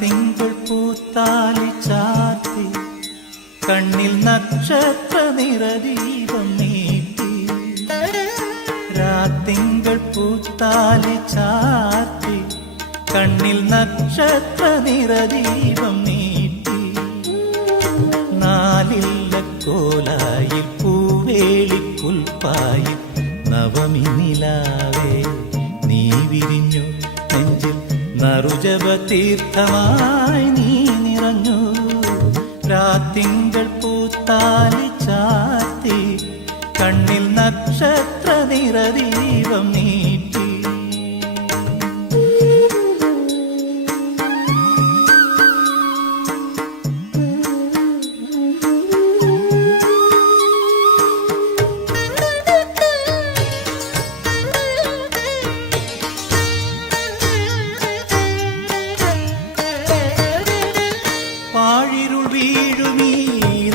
തിങ്കൾ പൂത്താലി ചാത്തി കണ്ണിൽ നക്ഷത്ര നിറദീപം നീട്ടി. രാത്തിങ്കൾ പൂത്താലി ചാത്തി കണ്ണിൽ നക്ഷത്ര നിറദീപം നീട്ടി. നാലില്ല കോലായിൽ പൂവേളിക്കുൽപ്പായിൽ നവമി നിലാവേ നീ വിരിഞ്ഞു. നെഞ്ചിൽ നറുജപ തീർത്ഥമായി നീ നിറഞ്ഞു. രാത്തിങ്കൾ പൂത്താലി ചാത്തി കണ്ണിൽ നക്ഷത്ര നിറദീപം നീട്ടി. പാഴിരുൾ വീഴുമീ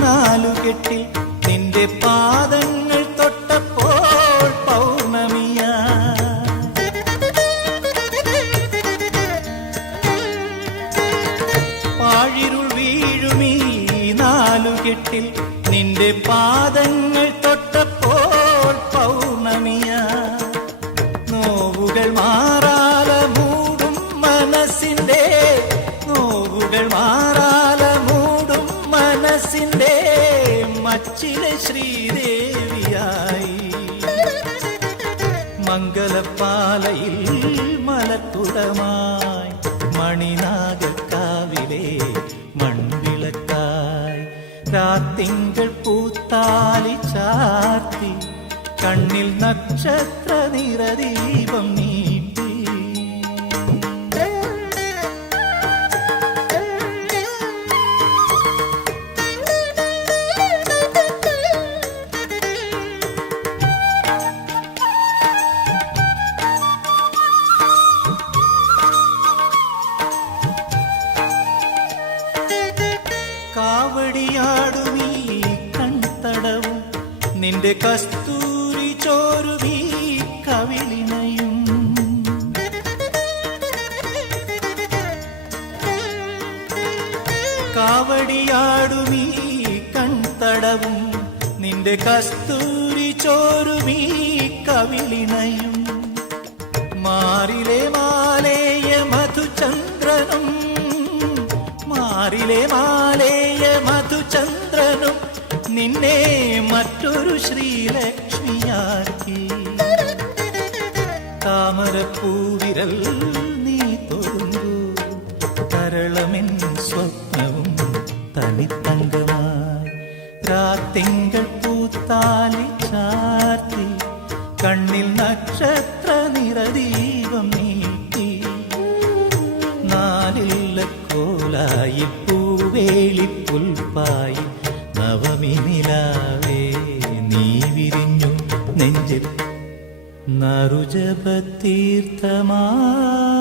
നാലുകെട്ടിൽ നിന്റെ പാദങ്ങൾ തൊട്ടപ്പോൾ പൗർണമിയാ. പാഴിരുൾ വീഴുമീ നാലുകെട്ടിൽ നിന്റെ പാദങ്ങൾ തൊട്ടപ്പോൾ പൗർണമിയാ. നോവുകൾ മാറാല മൂടും മനസ്സിന്റെ, നോവുകൾ മാറാല മൂടും മനസ്സിന്റെ മച്ചിലെ ശ്രീദേവിയായി. മംഗലപ്പാലയിൽ മലക്കുടമായി മണിനാഗക്കാവിലെ മൺവിളക്കായി. രാത്തിങ്കൾ പൂത്താലി ചാർത്തി കണ്ണിൽ നക്ഷത്ര നിറദീപം നീട്ടി. കാവടിയാടുമീ കൺതടവും നിന്റെ കസ്തൂരി ചോരുമീ കവിളിനയും. കാവടിയാടുമീ കൺതടവും നിന്റെ കസ്തൂരി ചോരുമീ കവിളിനയും. മാറിലെ മാലേയ മധുചന്ദ്രനും, മാറിലെ മാലേയ മധുചന്ദ്രനും നിന്നെ മറ്റൊരു ശ്രീലക്ഷ്മിയാക്കി. താമരപ്പൂവിരൽ നീ തൊഴുന്നു കരളമെൻ സ്വപ്നവും തനിത്തങ്കമായി. രാത്തിങ്കൾ പൂത്താലി ചാർത്തി കണ്ണിൽ നക്ഷത്ര നിറദീപം നീട്ടി. നാലില്ല കോലായി പൂവേളിപ്പുൽപ്പായി നവമി നിലാവേ നീ വിരിഞ്ഞു. നെഞ്ചിൽ നറുജപ തീർത്ഥമായി